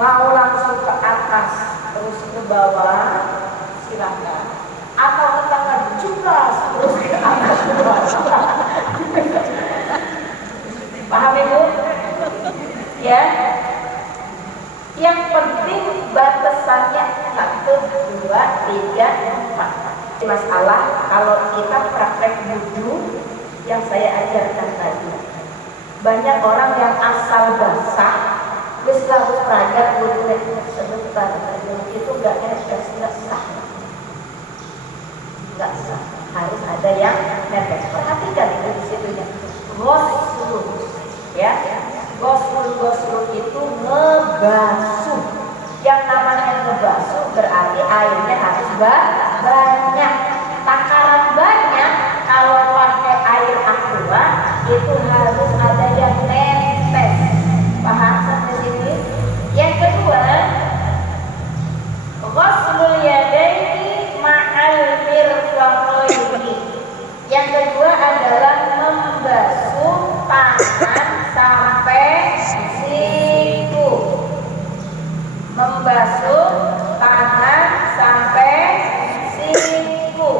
Mau langsung ke atas terus ke bawah silakan, atau ke tengah jumlah terus ke atas ke bawah. Paham Ibu? Ya. Yang penting batasannya 1, 2, 3, 4. Masalah kalau kita praktek wudhu yang saya ajarkan tadi. Banyak orang yang asal basah, terus lalu pelajar wudhu sebentar, itu nggak netes, nggak sah. Nggak sah. Harus ada yang netes. Perhatikan itu di situnya. Ghuslun, ya. Ghuslun itu ngebasuh. Yang namanya ngebasuh berarti airnya harus banyak. Takaran banyak kalau pakai air aqua itu harus ada yang netes. Paham sampai sini? Yang kedua, ghuslul yadaini ma'al mirfaqaini. Yang kedua adalah membasuh tangan sampai siku. Membasuh tangan sampai siku.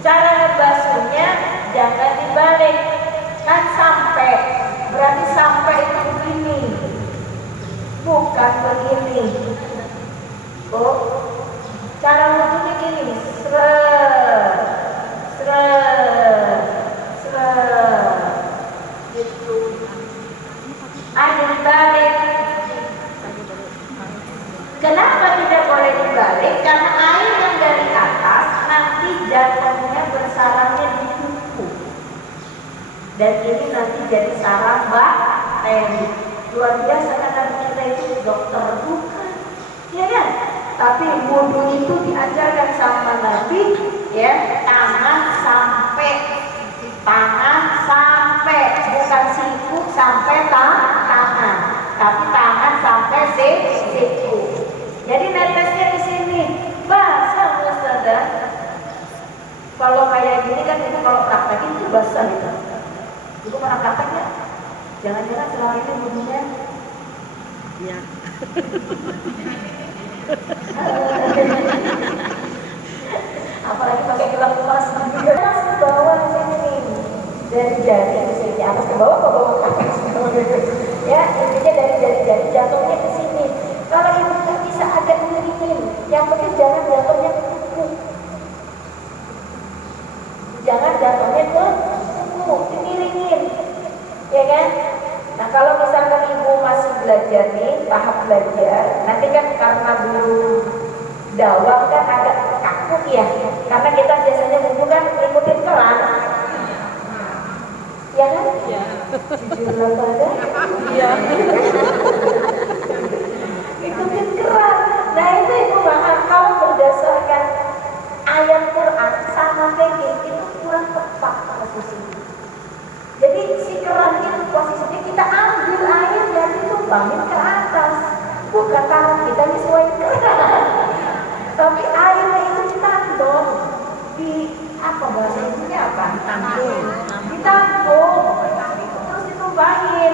Cara ngebasuhnya jangan dibalik. Kan sampai, berarti sampai itu begini, bukan begini. Oh, cara wudhunya gini, gitu. Ada dibalik. Kenapa tidak boleh dibalik? Karena air yang dari atas nanti jatuhnya bersarangnya di kuku, dan ini nanti jadi sarang bakteri. Luar biasa kan kita itu dokter bukan, ya kan? Tapi wudhu itu diajarkan sama Nabi, ya, tangan sampai, bukan siku sampai tangan, tapi tangan sampai siku. Jadi netesnya di sini, basah Ustazah. Kalau kayak gini kan itu kalau praktekin itu basah itu. Ibu pernah praktek ya? Jangan-jangan selama ini wudhunya? Iya. Apalagi pakai gelang emas juga. Langsung bawa di sini, dari jari ke sini, atas ke bawah ke bawah ke atas. Ya, intinya dari jari jatuhnya ke sini. Kalau ibu nggak bisa agak miringin, yang penting jangan jatuhnya ke kuku. Jangan jatuhnya ke kuku, dimiringin, ya kan? Nah kalau misalkan ibu masih belajar nih, tahap belajar, nanti kan karena belum dawam kan agak kaku ya, karena kita biasanya wudhu kan ikutin keran, ya kan? Iya. Jujur lembaga? Iya. Ikutin keran. Nah itu ibu paham, kalau berdasarkan ayat Quran sama fikih itu kurang tepat posisinya. Jadi si keran itu posisinya kita ambil air dan ditumpangin ke atas, bukan tangan kita nyesuaiin keran, tapi airnya itu ditandong di apa bahasa itunya apa? Ditampung, terus ditumpahin,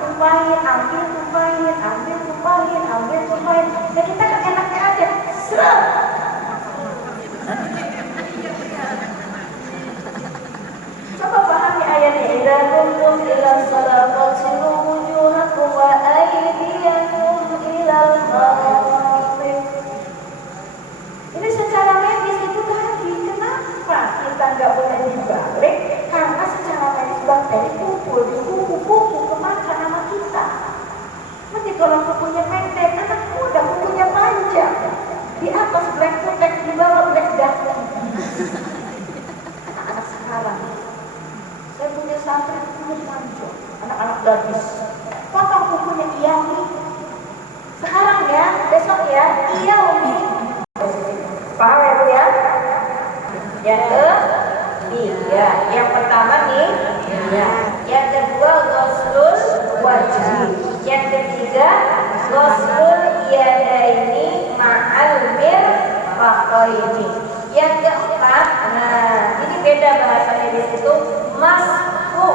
tumpahin, ambil tumpahin. Dan kita kan enaknya aja, seret. Coba pahami ayatnya. Idza kuntum ila sholati faghsilu wujuhakum wa aydiyakum ilal marafiq. Ini secara medis itu tadi. Kenapa kita nggak boleh dibalik? Karena secara medis bakteri kumpul di kuku kemakan sama kita. Nanti kalau kukunya pendek, anak muda kukunya panjang, di atas black putek, di bawah black daun. Anak sekarang, saya punya santri kukunya panjang, anak-anak gadis, potong kukunya iya nih. Sekarang ya, besok ya, iya umi. Paham ya Bu ya? Yang ketiga, yang pertama nih, ya. Yang kedua ghuslul wajib. Yang ketiga ghuslul yadaini ma'al mirfaqaini. Yang keempat, nah ini beda bahasanya di situ, mashu.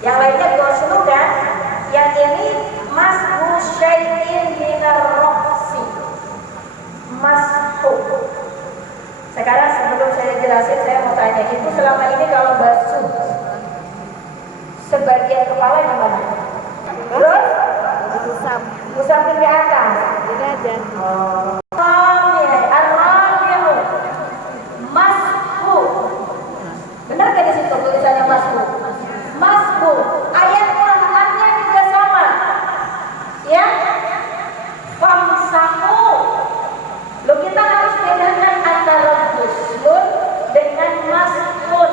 Yang lainnya ghuslu kan, yang ini mashu syai tanya, Ibu selama ini kalau basuh sebagian kepala gimana? Terus? Usapin ke atas. Ini aja. Masku. Benar gak di situ tulisannya masku? Masku. Ayat Qur'annya juga sama. Ya? Famsahu. Loh, kita harus bedakan antara guslun dengan maskun.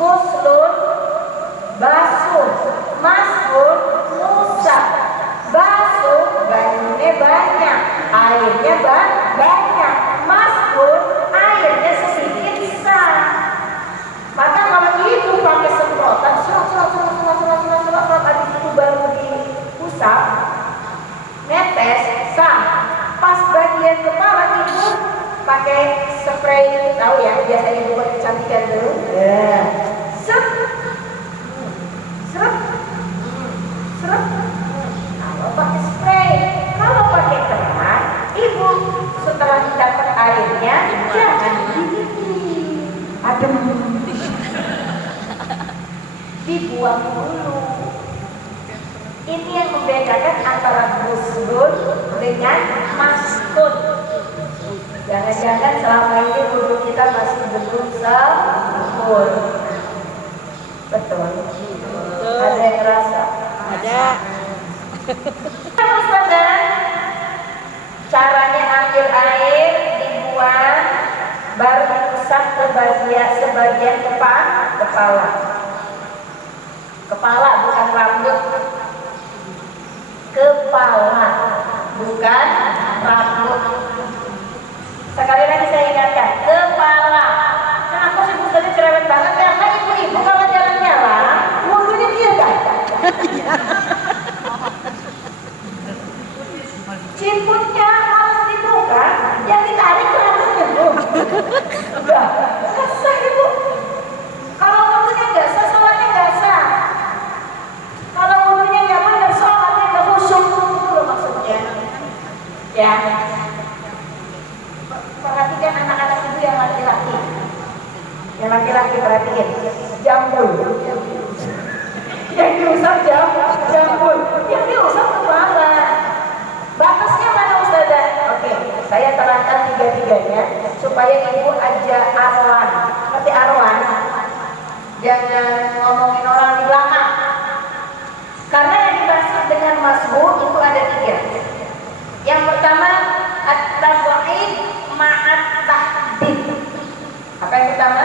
Guslun basuh, maskun ngusap. Basuh banyunya banyak, airnya banyak. Maskun airnya sedikit sah. Maka kalau itu pakai semprotan, serot, habis itu baru diusap, netes, sah. Pas bagian kepala Ibu pakai spray, tahu ya, biasanya Ibu buat kecantikan dulu. Ya. Seret. Kalau pakai spray, kalau pakai keran, Ibu setelah dapat airnya jangan adem, dibuang dulu. Ini yang membedakan antara guslun dengan maskun. Jangan-jangan selama ini wudu kita masih belum sempurna. Betul. Ada yang ngerasa? Ada. Ustazah, caranya ambil air, dibuang, baru diusap ke sebagian kepala. Kepala bukan rambut. Kepala bukan rambut. Sekali lagi saya ingatkan, kepala. Kenapa sih Ustazah cerewet banget? Karena ibu-ibu kalau jalan-jalan wudunya dia kan. Ciputnya harus dibuka, yang ditarik rambutnya bu. Udah, sah Ibu. Kalau wudunya nggak sah, sholatnya nggak sah. Kalau wudunya nggak benar, sholatnya nggak khusyuk. Itu maksudnya. Ya. Perhatikan anak-anak Ibu yang laki-laki. Yang laki-laki perhatiin. Jambul. Yang diusap jambul. Yang diusap kepala. Batasnya mana Ustazah? Oke, saya terangkan tiga-tiganya supaya Ibu aja arwan. Seperti arwan. Jangan ngomongin orang di belakang. Karena yang dimaksud dengan masbu itu ada tiga. Yang pertama, at-tabu'id ma'at tahdid. Apa yang pertama?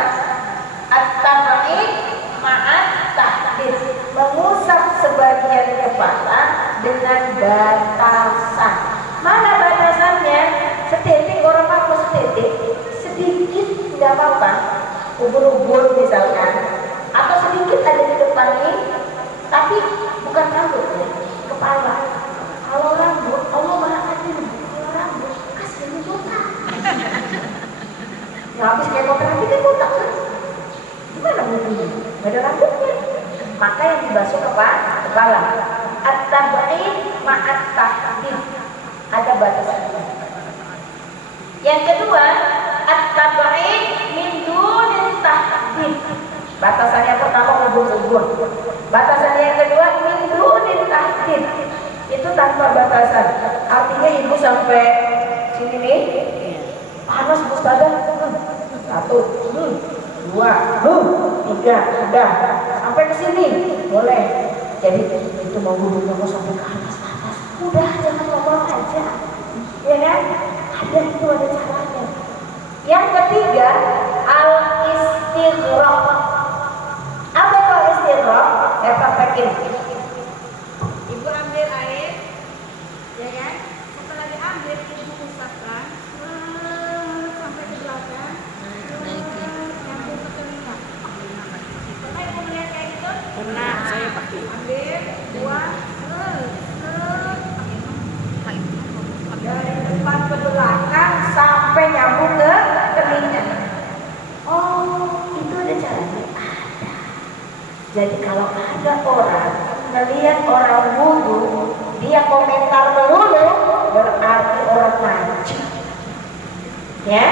At-tabu'id ma'at tahdid. Mengusap sebagian kepala dengan batasan. Mana batasannya? Setitik, orang pakai setitik, sedikit tidak apa-apa, ubur-ubur misalkan, atau sedikit ada di depan ini, tapi bukan rambut ya, kepala. Kalau rambut, Allah maha adil. Kalau rambut, aslinya botak. Ya habis kemoterapi kan botak kan? Gimana wudhunya? Gak ada rambutnya. Maka yang dibasuh kepala. At-tabu'id ma'at tahdid. Ada batasannya. Yang kedua, at-tabu'id min dunit tahdid. Batasannya pertama ubur-ubur. Batasannya yang kedua min dunit tahdid. Itu tanpa batasan. Artinya Ibu sampai sini nih. Panas Ustazah. 1, 2, 3, udah. Sampai ke sini boleh. Jadi itu mau wudhu mau sampai ke atas. Udah, jangan ngomong aja. Ya kan? Ada itu ada caranya. Yang ketiga, al-istighraq. Apa itu al-istighraq? Saya praktekin. Ibu ambil air, ya kan? Setelah diambil, Ibu usapkan sampai ke belakang, nyambung ke telinga. Pernah Ibu melihat kayak gitu? Pernah, saya pakai. Ambil, buang, dari depan ke belakang sampai nyambung ke telinga. Oh, itu ada caranya? Ada. Jadi kalau ada orang melihat orang wudu, dia komentar melulu, berarti orang najis. Ya,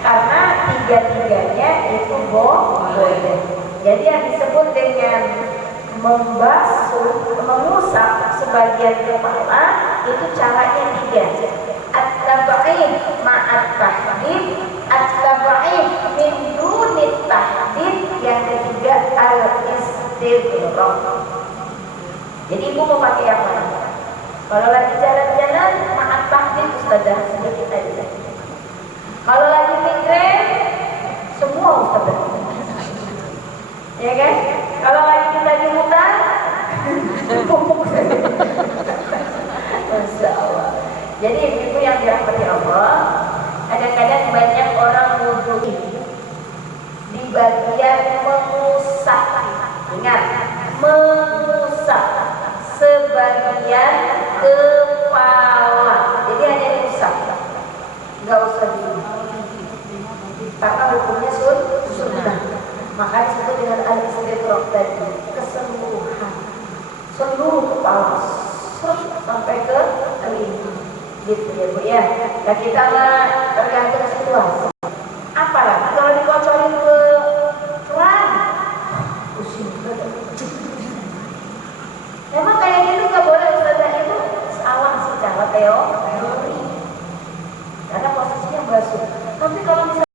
karena 3 tiga-tiganya itu boleh. Jadi yang disebut dengan membasuh, mengusap sebagian kepala itu caranya tiga. At-tab'id ma'at tahdid, at-tab'id min dunit tahdid, yang ketiga al-istighraq. Jadi ibu mau pakai yang mana? Kalau lagi jalan-jalan ma'at tahdid ustazah sedikit aja. Kalau lagi migrain semua ustazah. Ya kan? Kalau lagi kita di hutan pupuk saja. Masya Allah. Jadi ibu yang dirahmati Allah, kadang-kadang banyak orang wudhu di bagian mengusap. Ingat, mengusap sebagian kepala. Jadi hanya diusap, nggak usah di. Karena hukumnya sunnah. Maka disebut dengan al-istighraq tadi, keseluruhan, seluruh kepala sampai ke telinga, gitu ya Bu ya. Dan kita mah tergantung situasi. Apalagi kalau dikocorin ke keran, pusing. Memang kayak gitu nggak boleh ustazah, itu salah sih cara Teo.